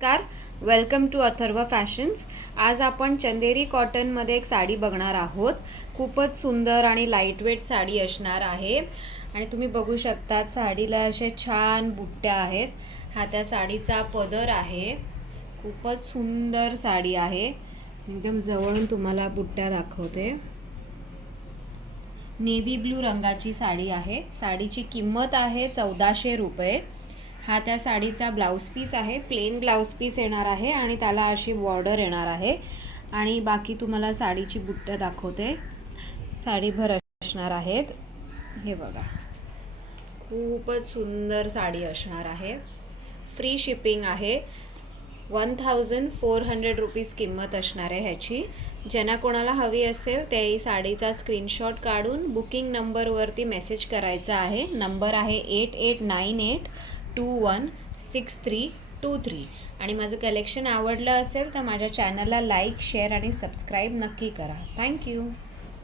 नमस्कार, welcome to Atharva fashions. आज आपण चंदेरी कॉटनमध्ये एक साडी बघणार आहोत। खूपच सुंदर आणि लाईटवेट साडी असणार आहे आणि तुम्ही बघू शकता साडीला असे छान बुट्ट्या आहेत। हा त्या साडीचा पदर आहे। खूपच सुंदर साडी आहे। एकदम जवळून तुम्हाला बुट्ट्या दाखवते। नेव्ही ब्लू रंगाची साडी आहे। साडीची किंमत आहे 1400 रुपये। हा त्या साडीचा ब्लाउज पीस आहे। प्लेन ब्लाउज पीस येणार आहे आणि त्याला अशी बॉर्डर येणार आहे आणि बाकी तुम्हाला साडीची बुट्ट्या दाखवते। साडीभर असणार आहेत। हे बघा, खूपच सुंदर साडी असणार आहे। फ्री शिपिंग आहे। 1400 रुपीज किंमत असणार आहे ह्याची। ज्यांना कोणाला हवी असेल त्याही साडीचा स्क्रीनशॉट काढून बुकिंग नंबरवरती मेसेज करायचा आहे। नंबर आहे 8898216323 आणि माझं कलेक्शन आवडलं असेल तर माझ्या चॅनलला लाईक, शेअर आणि सबस्क्राईब नक्की करा। थँक्यू।